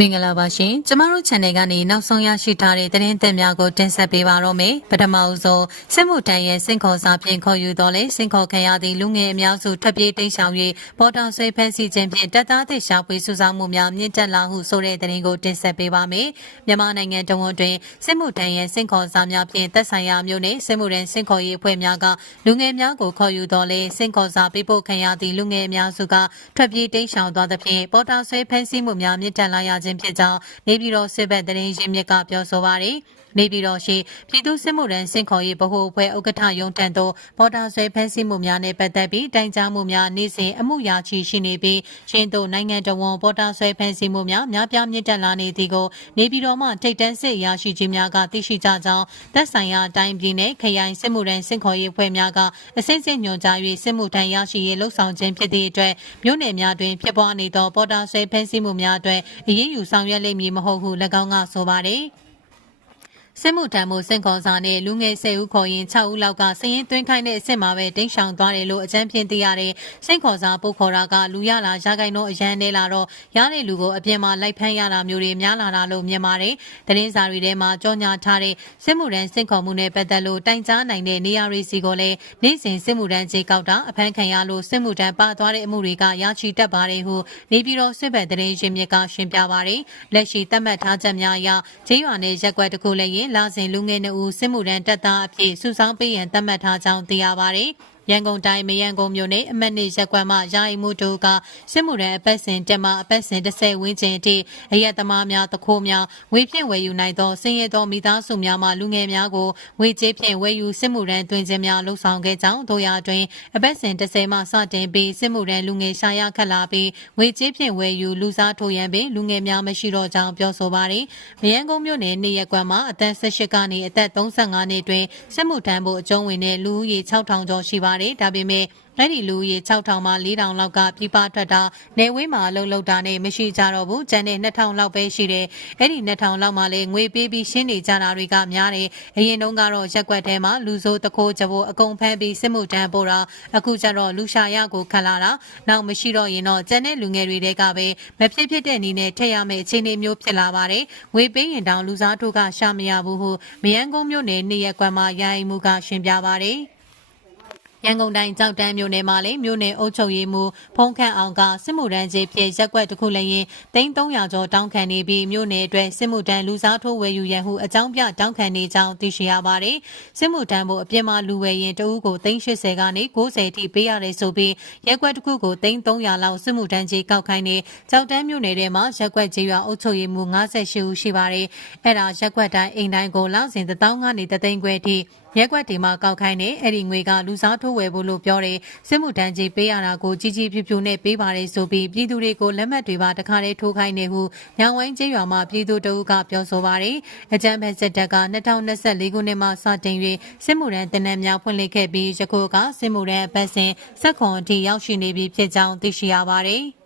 မင်္ဂလာပါရှင်ကျမတို့ channel ကနေနောက်ဆုံးရရှိထားတဲ့သတင်းသစ်များကိုတင်ဆက်ပေးပါတော့မယ်ပထမအဆုံးစစ်မှုထမ်းရဲ့စင်ခေါ်စာဖြင့်ခေါ်ယူတော်လဲစင်ခေါ်ခံရသည့်လူငယ်အများစုထွက်ပြေးတိမ်းရှောင်၍ပေါ်တာဆွဲဖမ်းဆီးခြင်းဖြင့်တပ်သားသည့်ရှာဖွေစုဆောင်းမှုများမြင့်တက်လာဟုဆိုတဲ့သတင်းကိုတင်ဆက်ပေးပါမယ်မြန်မာနိုင်ငံတဝန်တွင်စစ်မှုထမ်းရဲ့စင်ခေါ်စာများဖြင့်သက်ဆိုင်ရာမျိုးနှင့်စစ်မှုထမ်းစင်ခေါ်ရေးအဖွဲ့များကလူငယ်များကိုခေါ်ယူတော်လဲစင်ခေါ်စာပေးပို့ခံရသည့်လူငယ်အများစုကထွက်ပြေးတိမ်းရှောင်သွားသဖြင့်ပေါ်တာဆွဲဖမ်းဆီးမှုများမြင့်တက်လာရခြင်းဖြစ်ကြောင်းနေပြည်တော်စစ်ဘက်သတင်းရင်းမြစ်ကပြောဆိုပါရယ်နေပြည်တော်ရှိပြည်သူ့စစ်မှုထမ်းစင်ခေါ်ရေးဗဟိုအဖွဲ့ဥက္ကဋ္ဌရုံးထံသို့ပေါ်တာဆွဲဖမ်းဆီးမှုများနဲ့ပတ်သက်ပြီးတိုင်ကြားမှုများနေ့စဉ်အမှုရာချီရှိနေပြီးရှင်းသို့နိုင်ငံတော်ဝန်ပေါ်တာဆွဲဖမ်းဆီးမှုများများပြားမြင့်တက်လာနေသည်ကိုနေပြည်တော်မှထိပ်တန်းစစ်ရာရှိကြီးများကသိရှိကြကြောင်းသက်ဆိုင်ရာတိုင်းပြည်နယ်ခရိုင်စစ်မှုထမ်းစင်ခေါ်ရေးအဖွဲ့များကအစစ်စစ်ညွှန်ကြား၍စစ်မှုထမ်းရရှိရေးလှုပ်ဆောင်ခြင်းဖြစ်သည့်အတွက်မြို့နယ်များတွင်ဖြစ်ပွားနေသောပေါ်တာဆွဲဖမ်းဆီးမှုများအတွက်အရေးယူဆောင်ရွက်လိမ့်မည်မဟုတ်ဟု၎င်းကဆိုပါတယ်စစ်မှုထမ်းမှုစင်ခေါ်စာနဲ့လူငယ်10ဦးခေါ်ရင်6ဦးလောက်ကစည်ရင်သွင်းခိုင်းတဲ့အစ်စ်မှာပဲတိန့်ရှောင်သွားတယ်လို့အကြမ်းဖျင်းသိရတဲ့စင်ခေါ်စာပုတ်ခေါ်တာကလူရလာရာဂိုင်တော့အရန်နေလာတော့ရတဲ့လူကိုအပြင်မှာလိုက်ဖမ်းရတာမျိုးတွေများလာတာလို့မြင်ပါတယ်။သတင်းစာတွေထဲမှာကြောညာထားတဲ့စစ်မှုထမ်းစင်ခေါ်မှုနဲ့ပတ်သက်လို့တိုင်ကြားနိုင်တဲ့နေရာတွေစီကိုလည်းနေ့စဉ်စစ်မှုထမ်းခြေကောက်တာအဖမ်းခံရလို့စစ်မှုထမ်းပါသွားတဲ့အမှုတွေကရချီတက်ပါတယ်ဟုနေပြည်တော်စစ်ဘက်သတင်းရင်းမြစ်ကရှင်းပြပါတယ်။လက်ရှိသတ်မှတ်ထားချက်များအရဂျေးရွာနယ်ရက်ကွက်တစ်ခုလည်းရင်လာစဉ်လူငယ်2ဦးစစ်မှုထမ်းတပ်သားအဖြစ်စုဆောင်းပေးရန်သတ်မှတ်ထားကြောင်းသိရပါတယ်။ရန်ကုန်တိုင်းမရန်ကုန်မြို့နယ်အမှတ်2ရက်ကွက်မှယာယီမှုတို့ကစစ်မှုထမ်းအပတ်စဉ်တက်မှအပတ်စဉ်30ဝန်းကျင်အထိအရက်သမားများတခိုးများငွေဖြင့်ဝယ်ယူနိုင်သောစင်ရသောမိသားစုများမှလူငယ်များကိုငွေကြေးဖြင့်ဝယ်ယူစစ်မှုထမ်းတွင်ခြင်းများလှုံ့ဆော်ခဲ့ကြောင်းတို့ရာတွင်အပတ်စဉ်30မှစတင်ပြီးစစ်မှုထမ်းလူငယ်ရှာရခတ်လာပြီးငွေကြေးဖြင့်ဝယ်ယူလူစားထိုးရန်ပင်လူငယ်များမရှိတော့ကြောင်းပြောဆိုပါသည်မရန်ကုန်မြို့နယ်နေရက်ကွက်မှအသက်18ကနေအသက်35နှစ်တွင်စစ်မှုထမ်းဖို့အကျုံးဝင်တဲ့လူဦးရေ6000ကျော်ရှိပါတယ်ဒါပေမဲ့အဲ့ဒီလူကြီး6000မှ4000လောက်ကပြပထွက်တာနေဝင်းမှာအလုပ်လုပ်တာနဲ့မရှိကြတော့ဘူးကျန်တဲ့2000လောက်ပဲရှိတယ်အဲ့ဒီ2000လောက်မှလည်းငွေပေးပြီးရှင်းနေကြတာတွေကများတယ်အရင်တုန်းကတော့ရက်ကွက်ထဲမှာလူစိုးတခိုးကြဖို့အကုန်ဖမ်းပြီးစစ်မှုထမ်းပို့တာအခုကျတော့လူရှာရကိုခတ်လာတာနောက်မရှိတော့ရင်တော့ကျန်တဲ့လူငယ်တွေကပဲမဖြစ်ဖြစ်တဲ့နီးနဲ့ထည့်ရမယ့်အခြေအနေမျိုးဖြစ်လာပါတယ်ငွေပေးရင်တောင်လူစားထိုးကရှာမရဘူးဟုမယန်းကုန်းမြို့နယ်နေရက်ကွက်မှာယာယီမှုကရှင်းပြပါတယ်ရန်ကုန်တိုင်းကြောက်တန်းမြို့နယ်မှာလည်းမြို့နယ်အုပ်ချုပ်ရေးမှူးဖုံးခန့်အောင်ကစစ်မှုထမ်းကြီးဖြစ်ရက်ွက်တစ်ခုလည်းရင်300ကျော်တောင်းခံနေပြီးမြို့နယ်အတွက်စစ်မှုထမ်းလူစားထိုးဝယ်ယူရန်ဟုအကြောင်းပြတောင်းခံနေကြောင်းသိရှိရပါတယ်။စစ်မှုထမ်းဖို့အပြစ်မှလူဝယ်ရင်တဦးကို380ကနေ90အထိပေးရတယ်ဆိုပြီးရက်ွက်တစ်ခုကို300လောက်စစ်မှုထမ်းကြီးကောက်ခိုင်းနေကြောက်တန်းမြို့နယ်ထဲမှာရက်ွက်ကြီးရွာအုပ်ချုပ်ရေးမှူး58ဦးရှိပါတယ်။အဲ့ဒါရက်ွက်တိုင်းအိမ်တိုင်းကိုလောက်စဉ်1000ကနေ3သိန်းခွဲအထိရက်ွက်ဒီမှာကောက်ခိုင်းနေအဲ့ဒီငွေကလူစားထိုးဝယ်ဖို့လို့ပြောတယ်စစ်မှုထမ်းကြီးပေးရတာကိုကြီးကြီးဖြူဖြူနဲ့ပေးပါတယ်ဆိုပြီးပြည်သူတွေကိုလက်မှတ်တွေပါတခါတည်းထိုးခိုင်းနေဟုညောင်ဝိုင်းကျေးရွာမှာပြည်သူတအုပ်ကပြောဆိုပါတယ်အကြမ်းဖက်စစ်တပ်က2024ခုနှစ်မှာစတင်၍စစ်မှုထမ်းတင်နန်းများဖွင့်လှစ်ခဲ့ပြီးယခုကစစ်မှုထမ်းအပတ်စဉ်7ခွန်အထိရောက်ရှိနေပြီဖြစ်ကြောင်းသိရှိရပါတယ်